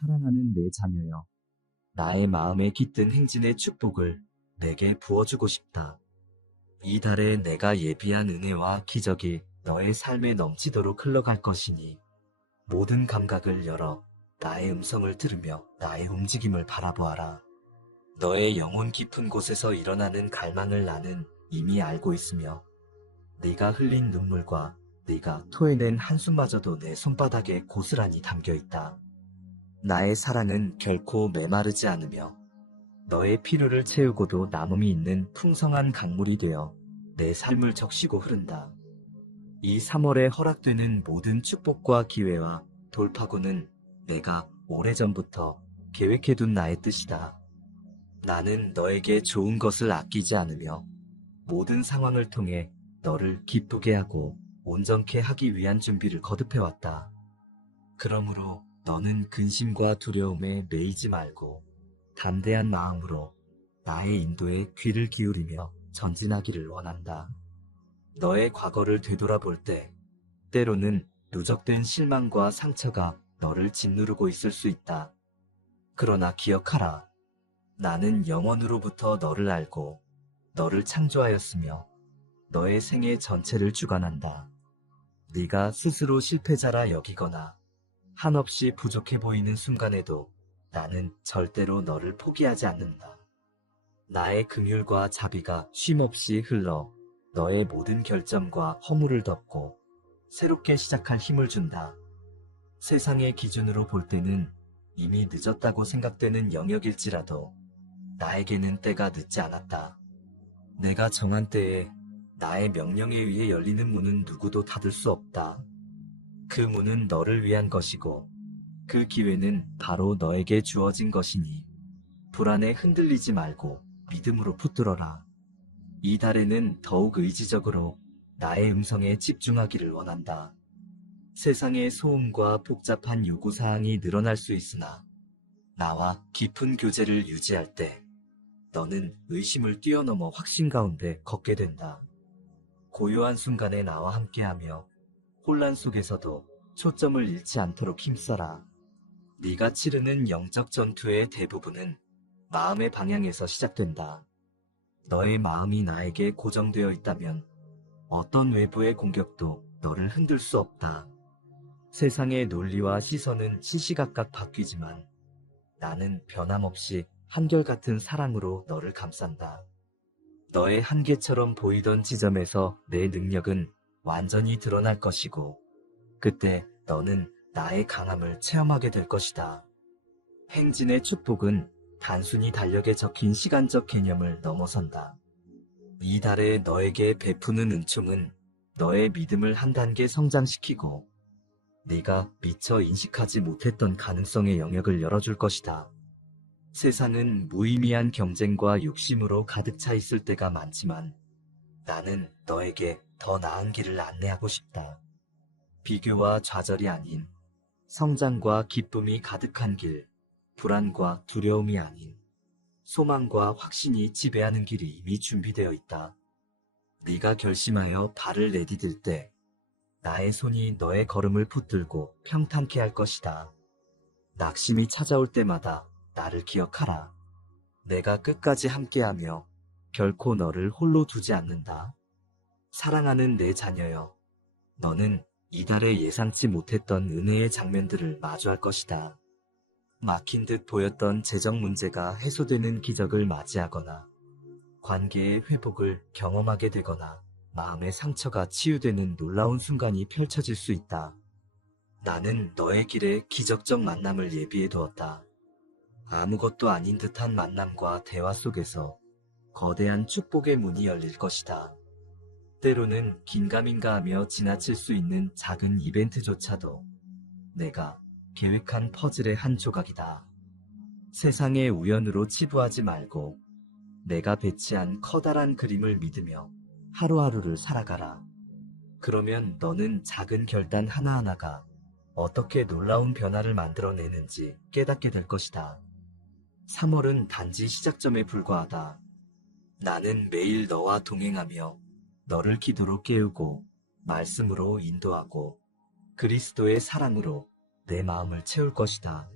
사랑하는 내 자녀여, 나의 마음에 깃든 행진의 축복을 내게 부어주고 싶다. 이 달에 내가 예비한 은혜와 기적이 너의 삶에 넘치도록 흘러갈 것이니 모든 감각을 열어 나의 음성을 들으며 나의 움직임을 바라보아라. 너의 영혼 깊은 곳에서 일어나는 갈망을 나는 이미 알고 있으며 네가 흘린 눈물과 네가 토해낸 한숨마저도 내 손바닥에 고스란히 담겨있다. 나의 사랑은 결코 메마르지 않으며 너의 필요를 채우고도 남음이 있는 풍성한 강물이 되어 내 삶을 적시고 흐른다. 이 3월에 허락되는 모든 축복과 기회와 돌파구는 내가 오래전부터 계획해둔 나의 뜻이다. 나는 너에게 좋은 것을 아끼지 않으며 모든 상황을 통해 너를 기쁘게 하고 온전케 하기 위한 준비를 거듭해왔다. 그러므로 너는 근심과 두려움에 매이지 말고 담대한 마음으로 나의 인도에 귀를 기울이며 전진하기를 원한다. 너의 과거를 되돌아볼 때 때로는 누적된 실망과 상처가 너를 짓누르고 있을 수 있다. 그러나 기억하라. 나는 영원으로부터 너를 알고 너를 창조하였으며 너의 생애 전체를 주관한다. 네가 스스로 실패자라 여기거나 한없이 부족해 보이는 순간에도 나는 절대로 너를 포기하지 않는다. 나의 긍휼과 자비가 쉼없이 흘러 너의 모든 결점과 허물을 덮고 새롭게 시작할 힘을 준다. 세상의 기준으로 볼 때는 이미 늦었다고 생각되는 영역일지라도 나에게는 때가 늦지 않았다. 내가 정한 때에 나의 명령에 의해 열리는 문은 누구도 닫을 수 없다. 그 문은 너를 위한 것이고 그 기회는 바로 너에게 주어진 것이니 불안에 흔들리지 말고 믿음으로 붙들어라. 이 달에는 더욱 의지적으로 나의 음성에 집중하기를 원한다. 세상의 소음과 복잡한 요구사항이 늘어날 수 있으나 나와 깊은 교제를 유지할 때 너는 의심을 뛰어넘어 확신 가운데 걷게 된다. 고요한 순간에 나와 함께하며 혼란 속에서도 초점을 잃지 않도록 힘써라. 네가 치르는 영적 전투의 대부분은 마음의 방향에서 시작된다. 너의 마음이 나에게 고정되어 있다면 어떤 외부의 공격도 너를 흔들 수 없다. 세상의 논리와 시선은 시시각각 바뀌지만 나는 변함없이 한결같은 사랑으로 너를 감싼다. 너의 한계처럼 보이던 지점에서 내 능력은 완전히 드러날 것이고 그때 너는 나의 강함을 체험하게 될 것이다. 행진의 축복은 단순히 달력에 적힌 시간적 개념을 넘어선다. 이 달에 너에게 베푸는 은총은 너의 믿음을 한 단계 성장시키고 네가 미처 인식하지 못했던 가능성의 영역을 열어줄 것이다. 세상은 무의미한 경쟁과 욕심으로 가득 차 있을 때가 많지만 나는 너에게 더 나은 길을 안내하고 싶다. 비교와 좌절이 아닌 성장과 기쁨이 가득한 길, 불안과 두려움이 아닌 소망과 확신이 지배하는 길이 이미 준비되어 있다. 네가 결심하여 발을 내디딜 때 나의 손이 너의 걸음을 붙들고 평탄케 할 것이다. 낙심이 찾아올 때마다 나를 기억하라. 내가 끝까지 함께하며 결코 너를 홀로 두지 않는다. 사랑하는 내 자녀여, 너는 이달에 예상치 못했던 은혜의 장면들을 마주할 것이다. 막힌 듯 보였던 재정 문제가 해소되는 기적을 맞이하거나 관계의 회복을 경험하게 되거나 마음의 상처가 치유되는 놀라운 순간이 펼쳐질 수 있다. 나는 너의 길에 기적적 만남을 예비해 두었다. 아무것도 아닌 듯한 만남과 대화 속에서 거대한 축복의 문이 열릴 것이다. 때로는 긴가민가하며 지나칠 수 있는 작은 이벤트조차도 내가 계획한 퍼즐의 한 조각이다. 세상의 우연으로 치부하지 말고 내가 배치한 커다란 그림을 믿으며 하루하루를 살아가라. 그러면 너는 작은 결단 하나하나가 어떻게 놀라운 변화를 만들어내는지 깨닫게 될 것이다. 3월은 단지 시작점에 불과하다. 나는 매일 너와 동행하며 너를 기도로 깨우고 말씀으로 인도하고 그리스도의 사랑으로 내 마음을 채울 것이다.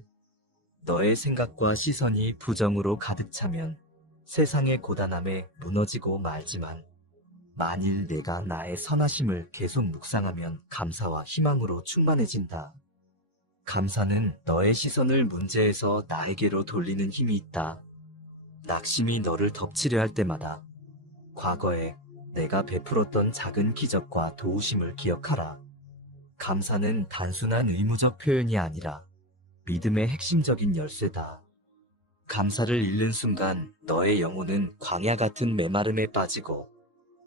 너의 생각과 시선이 부정으로 가득 차면 세상의 고단함에 무너지고 말지만, 만일 내가 나의 선하심을 계속 묵상하면 감사와 희망으로 충만해진다. 감사는 너의 시선을 문제에서 나에게로 돌리는 힘이 있다. 낙심이 너를 덮치려 할 때마다 과거에 내가 베풀었던 작은 기적과 도우심을 기억하라. 감사는 단순한 의무적 표현이 아니라 믿음의 핵심적인 열쇠다. 감사를 잃는 순간 너의 영혼은 광야 같은 메마름에 빠지고,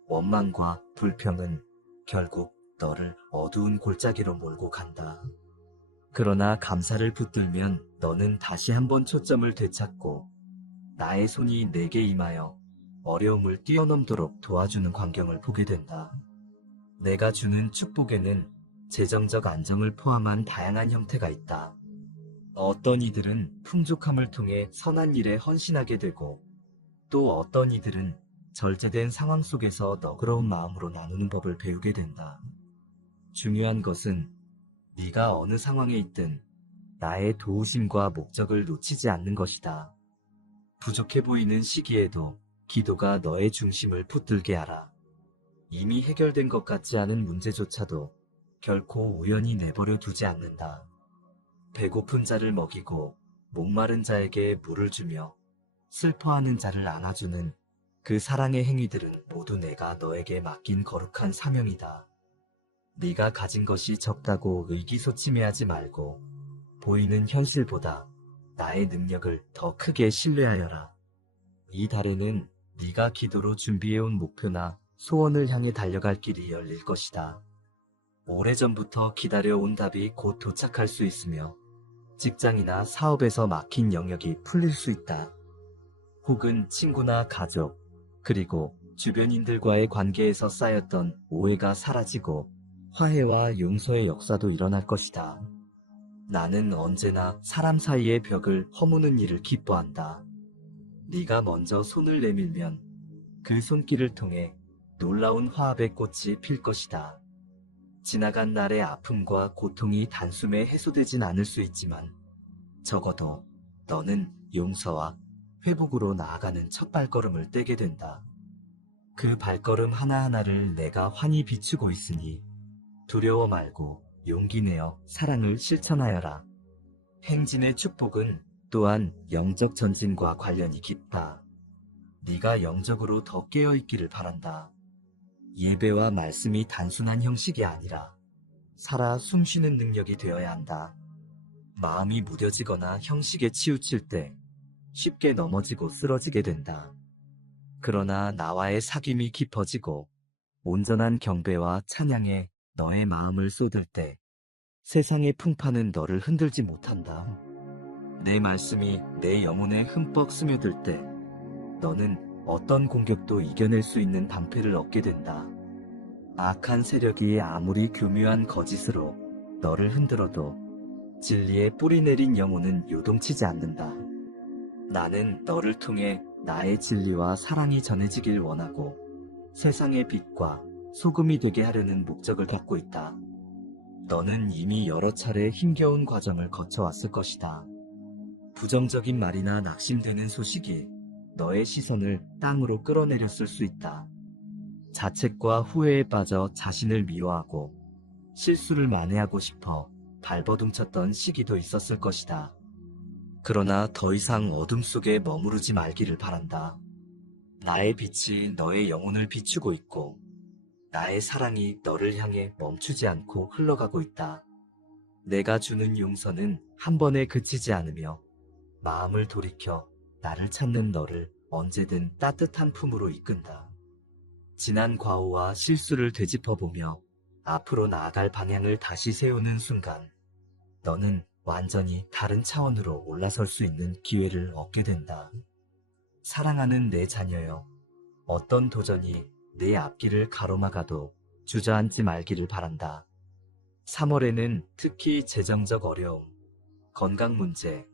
원망과 불평은 결국 너를 어두운 골짜기로 몰고 간다. 그러나 감사를 붙들면 너는 다시 한번 초점을 되찾고, 나의 손이 내게 임하여 어려움을 뛰어넘도록 도와주는 광경을 보게 된다. 내가 주는 축복에는 재정적 안정을 포함한 다양한 형태가 있다. 어떤 이들은 풍족함을 통해 선한 일에 헌신하게 되고, 또 어떤 이들은 절제된 상황 속에서 너그러운 마음으로 나누는 법을 배우게 된다. 중요한 것은 네가 어느 상황에 있든 나의 도우심과 목적을 놓치지 않는 것이다. 부족해 보이는 시기에도 기도가 너의 중심을 붙들게 하라. 이미 해결된 것 같지 않은 문제조차도 결코 우연히 내버려 두지 않는다. 배고픈 자를 먹이고 목마른 자에게 물을 주며 슬퍼하는 자를 안아주는 그 사랑의 행위들은 모두 내가 너에게 맡긴 거룩한 사명이다. 네가 가진 것이 적다고 의기소침해하지 말고, 보이는 현실보다 나의 능력을 더 크게 신뢰하여라. 이 달에는 네가 기도로 준비해온 목표나 소원을 향해 달려갈 길이 열릴 것이다. 오래전부터 기다려온 답이 곧 도착할 수 있으며, 직장이나 사업에서 막힌 영역이 풀릴 수 있다. 혹은 친구나 가족, 그리고 주변인들과의 관계에서 쌓였던 오해가 사라지고 화해와 용서의 역사도 일어날 것이다. 나는 언제나 사람 사이의 벽을 허무는 일을 기뻐한다. 네가 먼저 손을 내밀면 그 손길을 통해 놀라운 화합의 꽃이 필 것이다. 지나간 날의 아픔과 고통이 단숨에 해소되진 않을 수 있지만, 적어도 너는 용서와 회복으로 나아가는 첫 발걸음을 떼게 된다. 그 발걸음 하나하나를 내가 환히 비추고 있으니 두려워 말고 용기 내어 사랑을 실천하여라. 행진의 축복은 또한 영적 전진과 관련이 깊다. 네가 영적으로 더 깨어있기를 바란다. 예배와 말씀이 단순한 형식이 아니라 살아 숨쉬는 능력이 되어야 한다. 마음이 무뎌지거나 형식에 치우칠 때 쉽게 넘어지고 쓰러지게 된다. 그러나 나와의 사귐이 깊어지고 온전한 경배와 찬양에 너의 마음을 쏟을 때 세상의 풍파는 너를 흔들지 못한다. 내 말씀이 내 영혼에 흠뻑 스며들 때 너는 어떤 공격도 이겨낼 수 있는 방패를 얻게 된다. 악한 세력이 아무리 교묘한 거짓으로 너를 흔들어도 진리에 뿌리 내린 영혼은 요동치지 않는다. 나는 너를 통해 나의 진리와 사랑이 전해지길 원하고 세상의 빛과 소금이 되게 하려는 목적을 갖고 있다. 너는 이미 여러 차례 힘겨운 과정을 거쳐왔을 것이다. 부정적인 말이나 낙심되는 소식이 너의 시선을 땅으로 끌어내렸을 수 있다. 자책과 후회에 빠져 자신을 미워하고 실수를 만회하고 싶어 발버둥쳤던 시기도 있었을 것이다. 그러나 더 이상 어둠 속에 머무르지 말기를 바란다. 나의 빛이 너의 영혼을 비추고 있고 나의 사랑이 너를 향해 멈추지 않고 흘러가고 있다. 내가 주는 용서는 한 번에 그치지 않으며 마음을 돌이켜 나를 찾는 너를 언제든 따뜻한 품으로 이끈다. 지난 과오와 실수를 되짚어보며 앞으로 나아갈 방향을 다시 세우는 순간 너는 완전히 다른 차원으로 올라설 수 있는 기회를 얻게 된다. 사랑하는 내 자녀여, 어떤 도전이 내 앞길을 가로막아도 주저앉지 말기를 바란다. 3월에는 특히 재정적 어려움, 건강 문제,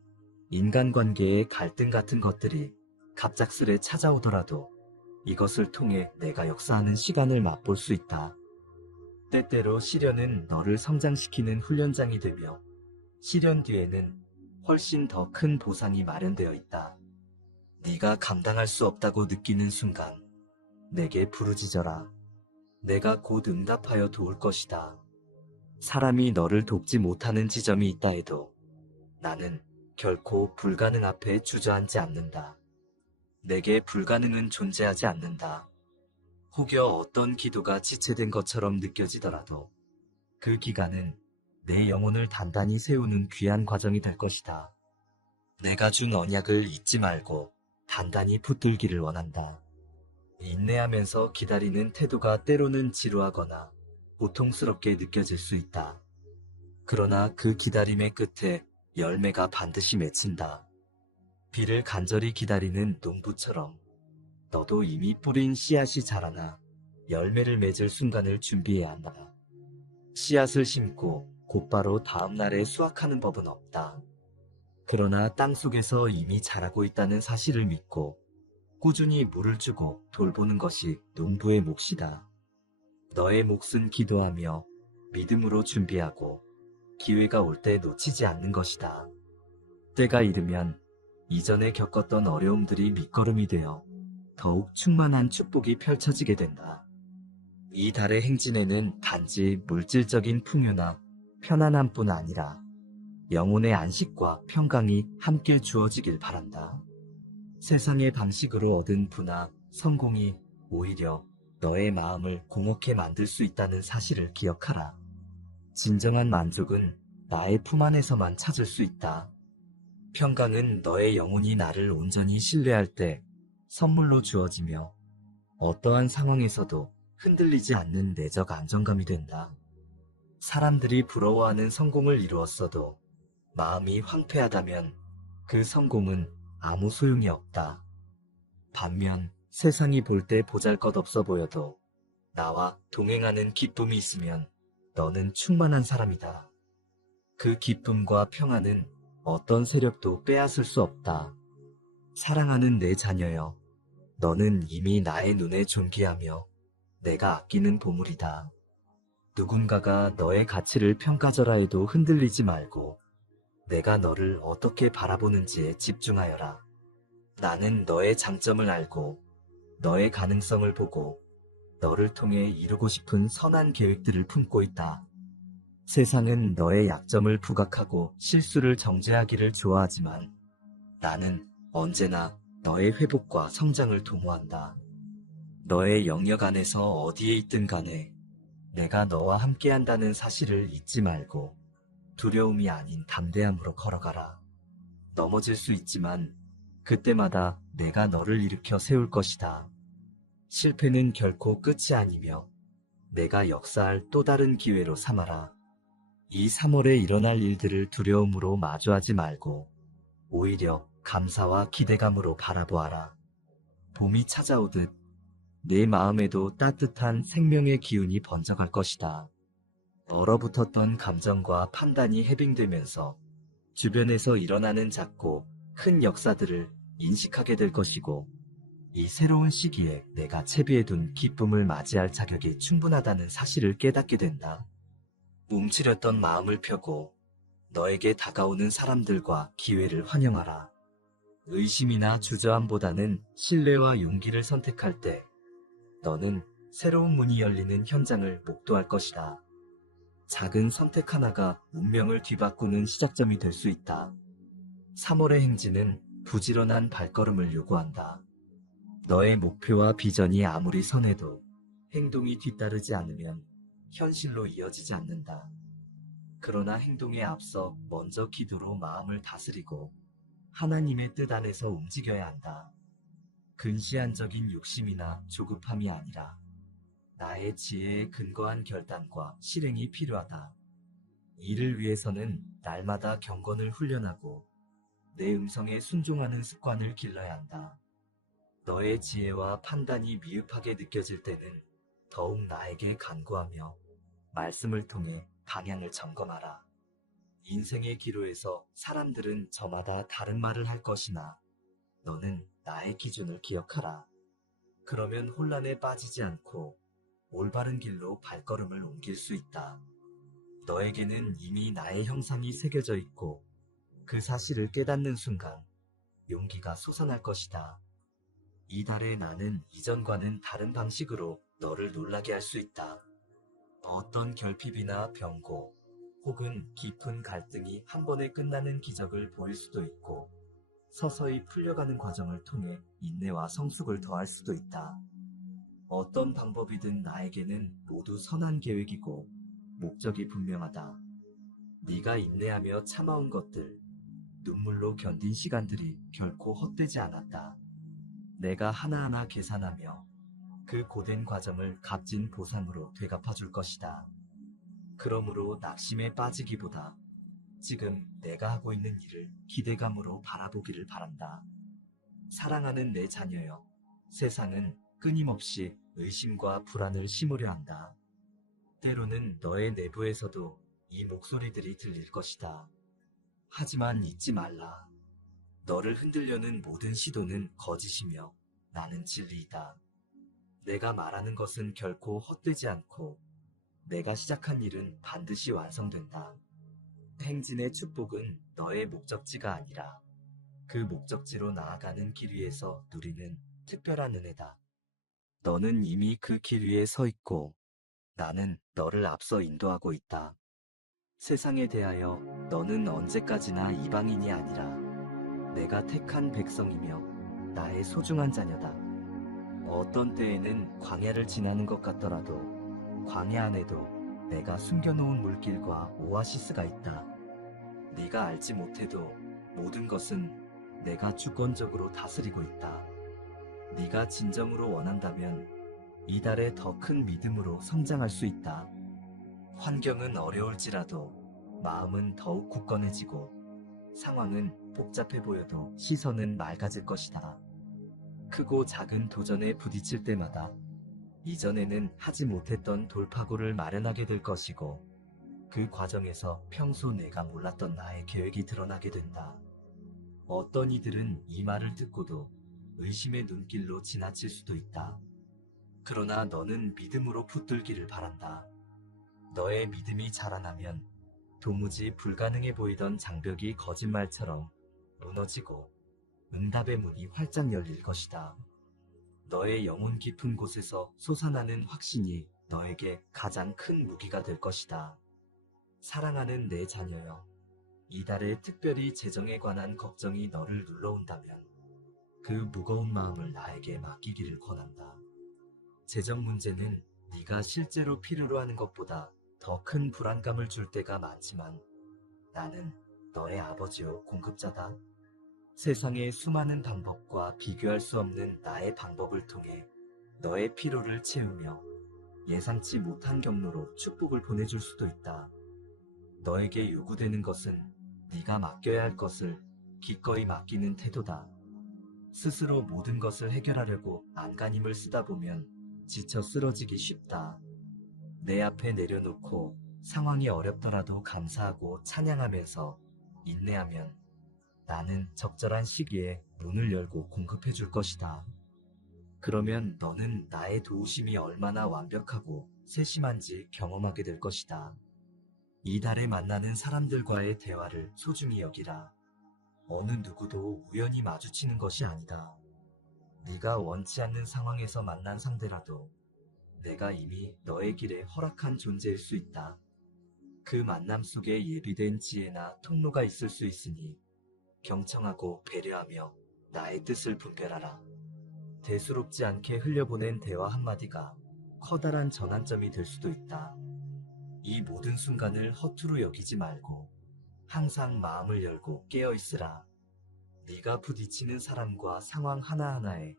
인간관계의 갈등 같은 것들이 갑작스레 찾아오더라도 이것을 통해 내가 역사하는 시간을 맛볼 수 있다. 때때로 시련은 너를 성장시키는 훈련장이 되며 시련 뒤에는 훨씬 더 큰 보상이 마련되어 있다. 네가 감당할 수 없다고 느끼는 순간 내게 부르짖어라. 내가 곧 응답하여 도울 것이다. 사람이 너를 돕지 못하는 지점이 있다 해도 나는 결코 불가능 앞에 주저앉지 않는다. 내게 불가능은 존재하지 않는다. 혹여 어떤 기도가 지체된 것처럼 느껴지더라도 그 기간은 내 영혼을 단단히 세우는 귀한 과정이 될 것이다. 내가 준 언약을 잊지 말고 단단히 붙들기를 원한다. 인내하면서 기다리는 태도가 때로는 지루하거나 고통스럽게 느껴질 수 있다. 그러나 그 기다림의 끝에 열매가 반드시 맺힌다. 비를 간절히 기다리는 농부처럼 너도 이미 뿌린 씨앗이 자라나 열매를 맺을 순간을 준비해야 한다. 씨앗을 심고 곧바로 다음 날에 수확하는 법은 없다. 그러나 땅속에서 이미 자라고 있다는 사실을 믿고 꾸준히 물을 주고 돌보는 것이 농부의 몫이다. 너의 몫은 기도하며 믿음으로 준비하고 기회가 올 때 놓치지 않는 것이다. 때가 이르면 이전에 겪었던 어려움들이 밑거름이 되어 더욱 충만한 축복이 펼쳐지게 된다. 이 달의 행진에는 단지 물질적인 풍요나 편안함뿐 아니라 영혼의 안식과 평강이 함께 주어지길 바란다. 세상의 방식으로 얻은 부나 성공이 오히려 너의 마음을 공허케 만들 수 있다는 사실을 기억하라. 진정한 만족은 나의 품 안에서만 찾을 수 있다. 평강은 너의 영혼이 나를 온전히 신뢰할 때 선물로 주어지며 어떠한 상황에서도 흔들리지 않는 내적 안정감이 된다. 사람들이 부러워하는 성공을 이루었어도 마음이 황폐하다면 그 성공은 아무 소용이 없다. 반면 세상이 볼 때 보잘것없어 보여도 나와 동행하는 기쁨이 있으면 너는 충만한 사람이다. 그 기쁨과 평안은 어떤 세력도 빼앗을 수 없다. 사랑하는 내 자녀여, 너는 이미 나의 눈에 존귀하며 내가 아끼는 보물이다. 누군가가 너의 가치를 평가절하 해도 흔들리지 말고 내가 너를 어떻게 바라보는지에 집중하여라. 나는 너의 장점을 알고 너의 가능성을 보고 너를 통해 이루고 싶은 선한 계획들을 품고 있다. 세상은 너의 약점을 부각하고 실수를 정죄하기를 좋아하지만 나는 언제나 너의 회복과 성장을 도모한다. 너의 영역 안에서 어디에 있든 간에 내가 너와 함께한다는 사실을 잊지 말고 두려움이 아닌 담대함으로 걸어가라. 넘어질 수 있지만 그때마다 내가 너를 일으켜 세울 것이다. 실패는 결코 끝이 아니며 내가 역사할 또 다른 기회로 삼아라. 이 3월에 일어날 일들을 두려움으로 마주하지 말고 오히려 감사와 기대감으로 바라보아라. 봄이 찾아오듯 내 마음에도 따뜻한 생명의 기운이 번져갈 것이다. 얼어붙었던 감정과 판단이 해빙되면서 주변에서 일어나는 작고 큰 역사들을 인식하게 될 것이고 이 새로운 시기에 내가 채비해둔 기쁨을 맞이할 자격이 충분하다는 사실을 깨닫게 된다. 움츠렸던 마음을 펴고 너에게 다가오는 사람들과 기회를 환영하라. 의심이나 주저함보다는 신뢰와 용기를 선택할 때 너는 새로운 문이 열리는 현장을 목도할 것이다. 작은 선택 하나가 운명을 뒤바꾸는 시작점이 될 수 있다. 3월의 행진은 부지런한 발걸음을 요구한다. 너의 목표와 비전이 아무리 선해도 행동이 뒤따르지 않으면 현실로 이어지지 않는다. 그러나 행동에 앞서 먼저 기도로 마음을 다스리고 하나님의 뜻 안에서 움직여야 한다. 근시안적인 욕심이나 조급함이 아니라 나의 지혜에 근거한 결단과 실행이 필요하다. 이를 위해서는 날마다 경건을 훈련하고 내 음성에 순종하는 습관을 길러야 한다. 너의 지혜와 판단이 미흡하게 느껴질 때는 더욱 나에게 간구하며 말씀을 통해 방향을 점검하라. 인생의 기로에서 사람들은 저마다 다른 말을 할 것이나 너는 나의 기준을 기억하라. 그러면 혼란에 빠지지 않고 올바른 길로 발걸음을 옮길 수 있다. 너에게는 이미 나의 형상이 새겨져 있고 그 사실을 깨닫는 순간 용기가 솟아날 것이다. 이달에 나는 이전과는 다른 방식으로 너를 놀라게 할 수 있다. 어떤 결핍이나 병고 혹은 깊은 갈등이 한 번에 끝나는 기적을 보일 수도 있고, 서서히 풀려가는 과정을 통해 인내와 성숙을 더할 수도 있다. 어떤 방법이든 나에게는 모두 선한 계획이고 목적이 분명하다. 네가 인내하며 참아온 것들, 눈물로 견딘 시간들이 결코 헛되지 않았다. 내가 하나하나 계산하며 그 고된 과정을 값진 보상으로 되갚아 줄 것이다. 그러므로 낙심에 빠지기보다 지금 내가 하고 있는 일을 기대감으로 바라보기를 바란다. 사랑하는 내 자녀여, 세상은 끊임없이 의심과 불안을 심으려 한다. 때로는 너의 내부에서도 이 목소리들이 들릴 것이다. 하지만 잊지 말라. 너를 흔들려는 모든 시도는 거짓이며 나는 진리이다. 내가 말하는 것은 결코 헛되지 않고 내가 시작한 일은 반드시 완성된다. 행진의 축복은 너의 목적지가 아니라 그 목적지로 나아가는 길 위에서 누리는 특별한 은혜다. 너는 이미 그 길 위에 서 있고 나는 너를 앞서 인도하고 있다. 세상에 대하여 너는 언제까지나 이방인이 아니라 내가 택한 백성이며 나의 소중한 자녀다. 어떤 때에는 광야를 지나는 것 같더라도 광야 안에도 내가 숨겨놓은 물길과 오아시스가 있다. 네가 알지 못해도 모든 것은 내가 주권적으로 다스리고 있다. 네가 진정으로 원한다면 이달에 더 큰 믿음으로 성장할 수 있다. 환경은 어려울지라도 마음은 더욱 굳건해지고 상황은 복잡해 보여도 시선은 맑아질 것이다. 크고 작은 도전에 부딪힐 때마다 이전에는 하지 못했던 돌파구를 마련하게 될 것이고, 그 과정에서 평소 내가 몰랐던 나의 계획이 드러나게 된다. 어떤 이들은 이 말을 듣고도 의심의 눈길로 지나칠 수도 있다. 그러나 너는 믿음으로 붙들기를 바란다. 너의 믿음이 자라나면 도무지 불가능해 보이던 장벽이 거짓말처럼 무너지고 응답의 문이 활짝 열릴 것이다. 너의 영혼 깊은 곳에서 솟아나는 확신이 너에게 가장 큰 무기가 될 것이다. 사랑하는 내 자녀여, 이달에 특별히 재정에 관한 걱정이 너를 눌러온다면 그 무거운 마음을 나에게 맡기기를 권한다. 재정 문제는 네가 실제로 필요로 하는 것보다 더 큰 불안감을 줄 때가 많지만 나는 너의 아버지요 공급자다. 세상의 수많은 방법과 비교할 수 없는 나의 방법을 통해 너의 필요를 채우며 예상치 못한 경로로 축복을 보내줄 수도 있다. 너에게 요구되는 것은 네가 맡겨야 할 것을 기꺼이 맡기는 태도다. 스스로 모든 것을 해결하려고 안간힘을 쓰다 보면 지쳐 쓰러지기 쉽다. 내 앞에 내려놓고 상황이 어렵더라도 감사하고 찬양하면서 인내하면 나는 적절한 시기에 문을 열고 공급해 줄 것이다. 그러면 너는 나의 도우심이 얼마나 완벽하고 세심한지 경험하게 될 것이다. 이달에 만나는 사람들과의 대화를 소중히 여기라. 어느 누구도 우연히 마주치는 것이 아니다. 네가 원치 않는 상황에서 만난 상대라도 내가 이미 너의 길에 허락한 존재일 수 있다. 그 만남 속에 예비된 지혜나 통로가 있을 수 있으니 경청하고 배려하며 나의 뜻을 분별하라. 대수롭지 않게 흘려보낸 대화 한마디가 커다란 전환점이 될 수도 있다. 이 모든 순간을 허투루 여기지 말고 항상 마음을 열고 깨어 있으라. 네가 부딪히는 사람과 상황 하나하나에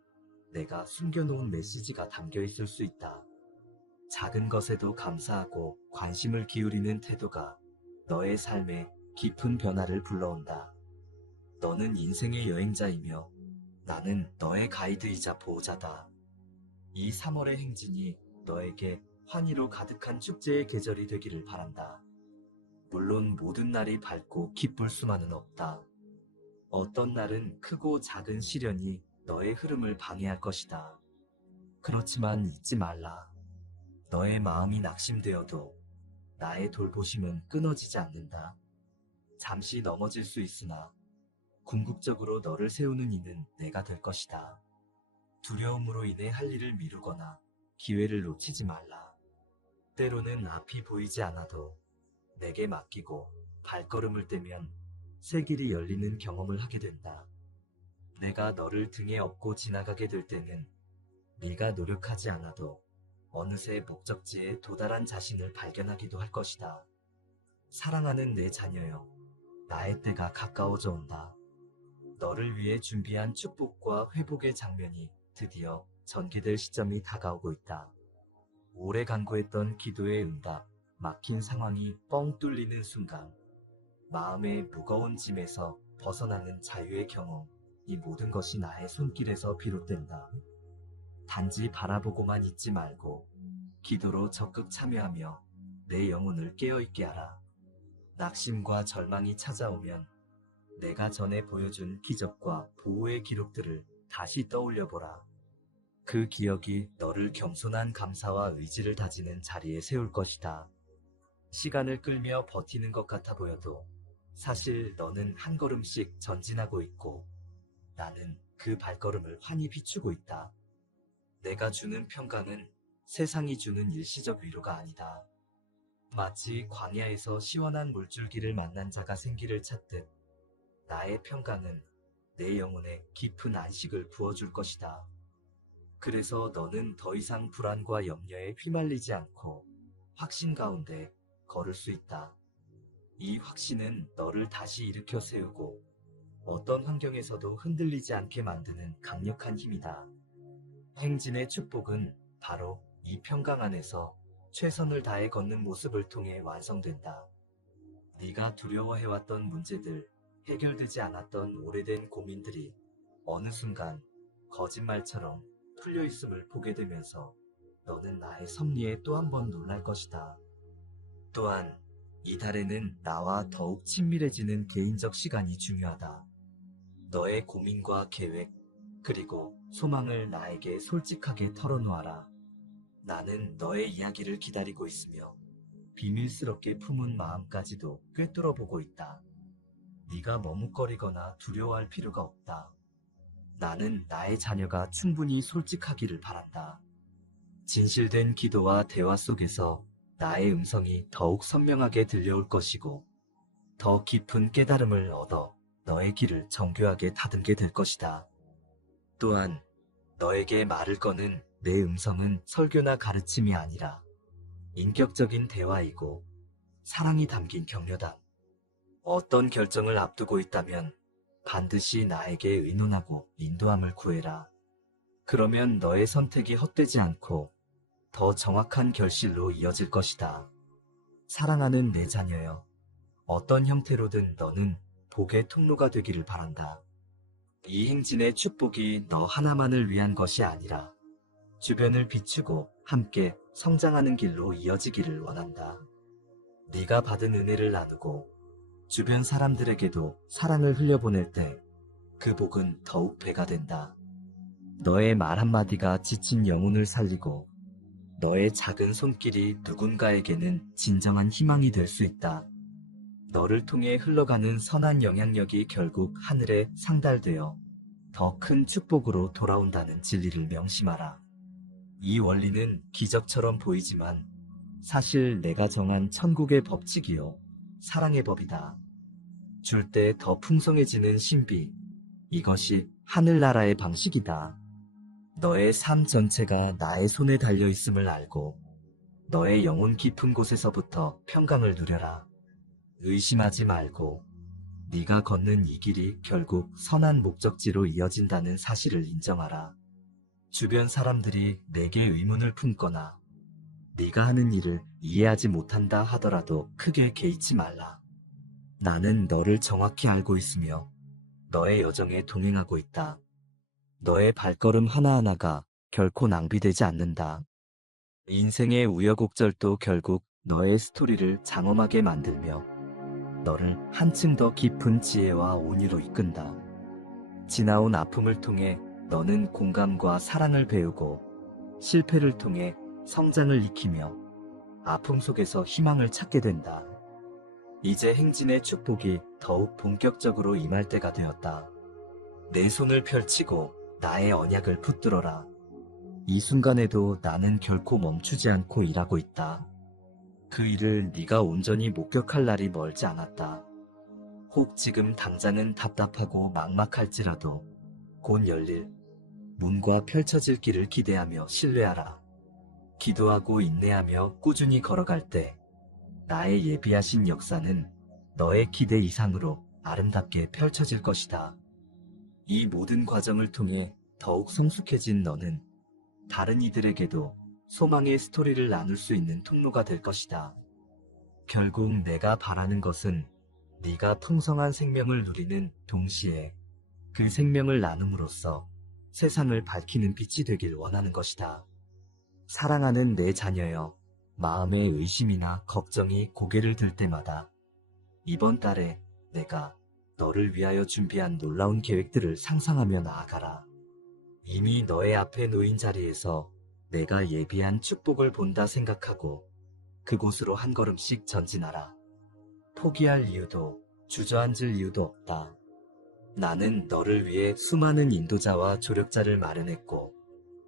내가 숨겨놓은 메시지가 담겨 있을 수 있다. 작은 것에도 감사하고 관심을 기울이는 태도가 너의 삶에 깊은 변화를 불러온다. 너는 인생의 여행자이며 나는 너의 가이드이자 보호자다. 이 3월의 행진이 너에게 환희로 가득한 축제의 계절이 되기를 바란다. 물론 모든 날이 밝고 기쁠 수만은 없다. 어떤 날은 크고 작은 시련이 너의 흐름을 방해할 것이다. 그렇지만 잊지 말라. 너의 마음이 낙심되어도 나의 돌보심은 끊어지지 않는다. 잠시 넘어질 수 있으나 궁극적으로 너를 세우는 이는 내가 될 것이다. 두려움으로 인해 할 일을 미루거나 기회를 놓치지 말라. 때로는 앞이 보이지 않아도 내게 맡기고 발걸음을 떼면 새 길이 열리는 경험을 하게 된다. 내가 너를 등에 업고 지나가게 될 때는 네가 노력하지 않아도 어느새 목적지에 도달한 자신을 발견하기도 할 것이다. 사랑하는 내 자녀여, 나의 때가 가까워져 온다. 너를 위해 준비한 축복과 회복의 장면이 드디어 전개될 시점이 다가오고 있다. 오래 간구했던 기도의 응답, 막힌 상황이 뻥 뚫리는 순간, 마음의 무거운 짐에서 벗어나는 자유의 경험, 이 모든 것이 나의 손길에서 비롯된다. 단지 바라보고만 있지 말고 기도로 적극 참여하며 내 영혼을 깨어있게 하라. 낙심과 절망이 찾아오면 내가 전에 보여준 기적과 보호의 기록들을 다시 떠올려보라. 그 기억이 너를 겸손한 감사와 의지를 다지는 자리에 세울 것이다. 시간을 끌며 버티는 것 같아 보여도 사실 너는 한 걸음씩 전진하고 있고 나는 그 발걸음을 환히 비추고 있다. 내가 주는 평강은 세상이 주는 일시적 위로가 아니다. 마치 광야에서 시원한 물줄기를 만난 자가 생기를 찾듯 나의 평강은 내 영혼에 깊은 안식을 부어줄 것이다. 그래서 너는 더 이상 불안과 염려에 휘말리지 않고 확신 가운데 걸을 수 있다. 이 확신은 너를 다시 일으켜 세우고 어떤 환경에서도 흔들리지 않게 만드는 강력한 힘이다. 행진의 축복은 바로 이 평강 안에서 최선을 다해 걷는 모습을 통해 완성된다. 네가 두려워해왔던 문제들, 해결되지 않았던 오래된 고민들이 어느 순간 거짓말처럼 풀려있음을 보게 되면서 너는 나의 섭리에 또 한 번 놀랄 것이다. 또한 이달에는 나와 더욱 친밀해지는 개인적 시간이 중요하다. 너의 고민과 계획, 그리고 소망을 나에게 솔직하게 털어놓아라. 나는 너의 이야기를 기다리고 있으며 비밀스럽게 품은 마음까지도 꿰뚫어보고 있다. 네가 머뭇거리거나 두려워할 필요가 없다. 나는 나의 자녀가 충분히 솔직하기를 바란다. 진실된 기도와 대화 속에서 나의 음성이 더욱 선명하게 들려올 것이고 더 깊은 깨달음을 얻어 너의 길을 정교하게 다듬게 될 것이다. 또한 너에게 말을 거는 내 음성은 설교나 가르침이 아니라 인격적인 대화이고 사랑이 담긴 격려다. 어떤 결정을 앞두고 있다면 반드시 나에게 의논하고 인도함을 구해라. 그러면 너의 선택이 헛되지 않고 더 정확한 결실로 이어질 것이다. 사랑하는 내 자녀여, 어떤 형태로든 너는 복의 통로가 되기를 바란다. 이 행진의 축복이 너 하나만을 위한 것이 아니라 주변을 비추고 함께 성장하는 길로 이어지기를 원한다. 네가 받은 은혜를 나누고 주변 사람들에게도 사랑을 흘려보낼 때 그 복은 더욱 배가 된다. 너의 말 한마디가 지친 영혼을 살리고 너의 작은 손길이 누군가에게는 진정한 희망이 될 수 있다. 너를 통해 흘러가는 선한 영향력이 결국 하늘에 상달되어 더 큰 축복으로 돌아온다는 진리를 명심하라. 이 원리는 기적처럼 보이지만 사실 내가 정한 천국의 법칙이요, 사랑의 법이다. 줄 때 더 풍성해지는 신비, 이것이 하늘나라의 방식이다. 너의 삶 전체가 나의 손에 달려있음을 알고 너의 영혼 깊은 곳에서부터 평강을 누려라. 의심하지 말고 네가 걷는 이 길이 결국 선한 목적지로 이어진다는 사실을 인정하라. 주변 사람들이 내게 의문을 품거나 네가 하는 일을 이해하지 못한다 하더라도 크게 개의치 말라. 나는 너를 정확히 알고 있으며 너의 여정에 동행하고 있다. 너의 발걸음 하나하나가 결코 낭비되지 않는다. 인생의 우여곡절도 결국 너의 스토리를 장엄하게 만들며 너를 한층 더 깊은 지혜와 온유로 이끈다. 지나온 아픔을 통해 너는 공감과 사랑을 배우고 실패를 통해 성장을 익히며 아픔 속에서 희망을 찾게 된다. 이제 행진의 축복이 더욱 본격적으로 임할 때가 되었다. 내 손을 펼치고 나의 언약을 붙들어라. 이 순간에도 나는 결코 멈추지 않고 일하고 있다. 그 일을 네가 온전히 목격할 날이 멀지 않았다. 혹 지금 당장은 답답하고 막막할지라도 곧 열릴 문과 펼쳐질 길을 기대하며 신뢰하라. 기도하고 인내하며 꾸준히 걸어갈 때 나의 예비하신 역사는 너의 기대 이상으로 아름답게 펼쳐질 것이다. 이 모든 과정을 통해 더욱 성숙해진 너는 다른 이들에게도 소망의 스토리를 나눌 수 있는 통로가 될 것이다. 결국 내가 바라는 것은 네가 풍성한 생명을 누리는 동시에 그 생명을 나눔으로써 세상을 밝히는 빛이 되길 원하는 것이다. 사랑하는 내 자녀여, 마음의 의심이나 걱정이 고개를 들 때마다 이번 달에 내가 너를 위하여 준비한 놀라운 계획들을 상상하며 나아가라. 이미 너의 앞에 놓인 자리에서 내가 예비한 축복을 본다 생각하고 그곳으로 한 걸음씩 전진하라. 포기할 이유도 주저앉을 이유도 없다. 나는 너를 위해 수많은 인도자와 조력자를 마련했고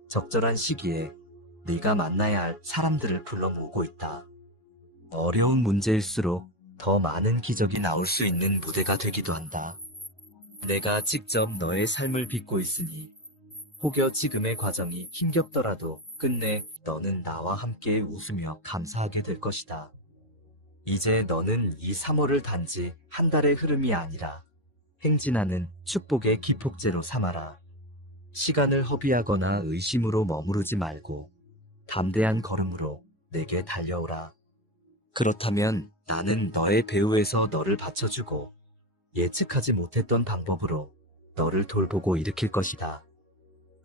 적절한 시기에 네가 만나야 할 사람들을 불러 모으고 있다. 어려운 문제일수록 더 많은 기적이 나올 수 있는 무대가 되기도 한다. 내가 직접 너의 삶을 빚고 있으니 혹여 지금의 과정이 힘겹더라도 끝내 너는 나와 함께 웃으며 감사하게 될 것이다. 이제 너는 이 3월을 단지 한 달의 흐름이 아니라 행진하는 축복의 기폭제로 삼아라. 시간을 허비하거나 의심으로 머무르지 말고 담대한 걸음으로 내게 달려오라. 그렇다면 나는 너의 배후에서 너를 받쳐주고 예측하지 못했던 방법으로 너를 돌보고 일으킬 것이다.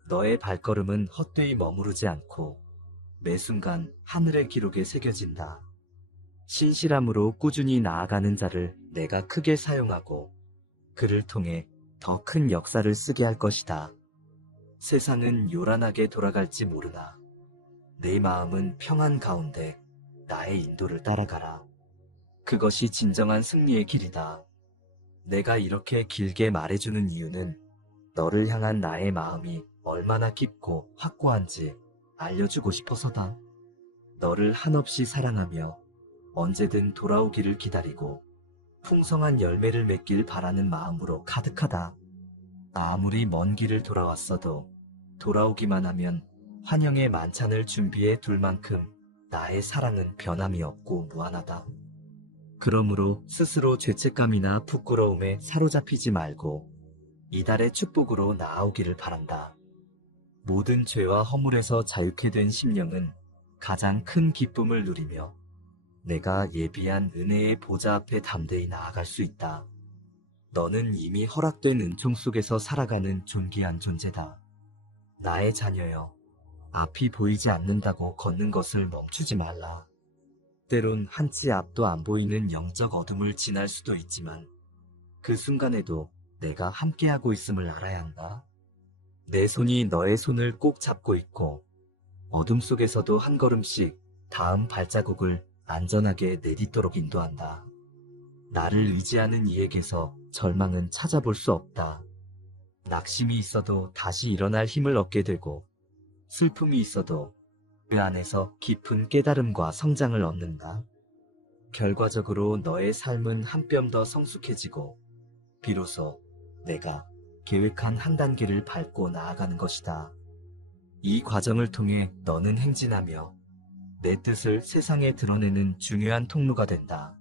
너의 발걸음은 헛되이 머무르지 않고 매 순간 하늘의 기록에 새겨진다. 신실함으로 꾸준히 나아가는 자를 내가 크게 사용하고 그를 통해 더 큰 역사를 쓰게 할 것이다. 세상은 요란하게 돌아갈지 모르나 내 마음은 평안 가운데 나의 인도를 따라가라. 그것이 진정한 승리의 길이다. 내가 이렇게 길게 말해주는 이유는 너를 향한 나의 마음이 얼마나 깊고 확고한지 알려주고 싶어서다. 너를 한없이 사랑하며 언제든 돌아오기를 기다리고 풍성한 열매를 맺길 바라는 마음으로 가득하다. 아무리 먼 길을 돌아왔어도 돌아오기만 하면 환영의 만찬을 준비해 둘 만큼 나의 사랑은 변함이 없고 무한하다. 그러므로 스스로 죄책감이나 부끄러움에 사로잡히지 말고 이달의 축복으로 나아오기를 바란다. 모든 죄와 허물에서 자유케 된 심령은 가장 큰 기쁨을 누리며 내가 예비한 은혜의 보좌 앞에 담대히 나아갈 수 있다. 너는 이미 허락된 은총 속에서 살아가는 존귀한 존재다. 나의 자녀여, 앞이 보이지 않는다고 걷는 것을 멈추지 말라. 때론 한 치 앞도 안 보이는 영적 어둠을 지날 수도 있지만 그 순간에도 내가 함께하고 있음을 알아야 한다. 내 손이 너의 손을 꼭 잡고 있고 어둠 속에서도 한 걸음씩 다음 발자국을 안전하게 내딛도록 인도한다. 나를 의지하는 이에게서 절망은 찾아볼 수 없다. 낙심이 있어도 다시 일어날 힘을 얻게 되고 슬픔이 있어도 그 안에서 깊은 깨달음과 성장을 얻는다. 결과적으로 너의 삶은 한 뼘 더 성숙해지고 비로소 내가 계획한 한 단계를 밟고 나아가는 것이다. 이 과정을 통해 너는 행진하며 내 뜻을 세상에 드러내는 중요한 통로가 된다.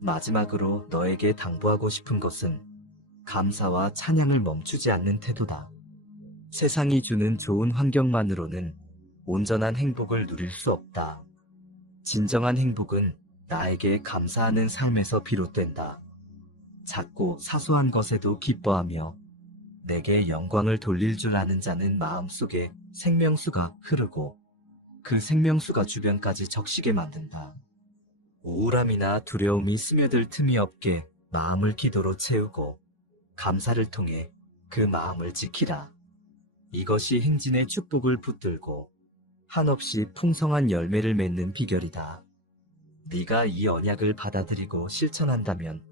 마지막으로 너에게 당부하고 싶은 것은 감사와 찬양을 멈추지 않는 태도다. 세상이 주는 좋은 환경만으로는 온전한 행복을 누릴 수 없다. 진정한 행복은 나에게 감사하는 삶에서 비롯된다. 작고 사소한 것에도 기뻐하며 내게 영광을 돌릴 줄 아는 자는 마음속에 생명수가 흐르고 그 생명수가 주변까지 적시게 만든다. 우울함이나 두려움이 스며들 틈이 없게 마음을 기도로 채우고 감사를 통해 그 마음을 지키라. 이것이 행진의 축복을 붙들고 한없이 풍성한 열매를 맺는 비결이다. 네가 이 언약을 받아들이고 실천한다면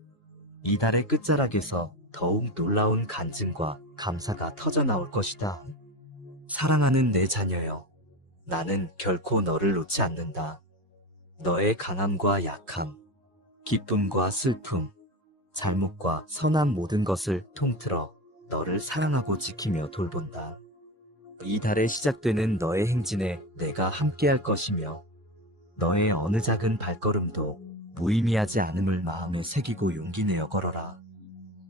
이달의 끝자락에서 더욱 놀라운 간증과 감사가 터져 나올 것이다. 사랑하는 내 자녀여, 나는 결코 너를 놓지 않는다. 너의 강함과 약함, 기쁨과 슬픔, 잘못과 선한 모든 것을 통틀어 너를 사랑하고 지키며 돌본다. 이 달에 시작되는 너의 행진에 내가 함께할 것이며 너의 어느 작은 발걸음도 무의미하지 않음을 마음에 새기고 용기 내어 걸어라.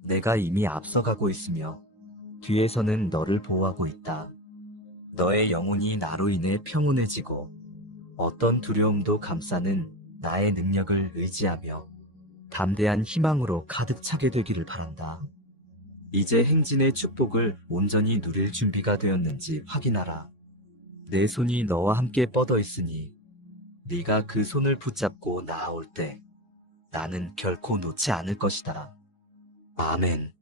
내가 이미 앞서가고 있으며 뒤에서는 너를 보호하고 있다. 너의 영혼이 나로 인해 평온해지고 어떤 두려움도 감싸는 나의 능력을 의지하며 담대한 희망으로 가득 차게 되기를 바란다. 이제 행진의 축복을 온전히 누릴 준비가 되었는지 확인하라. 내 손이 너와 함께 뻗어 있으니 네가 그 손을 붙잡고 나아올 때 나는 결코 놓지 않을 것이다. 아멘.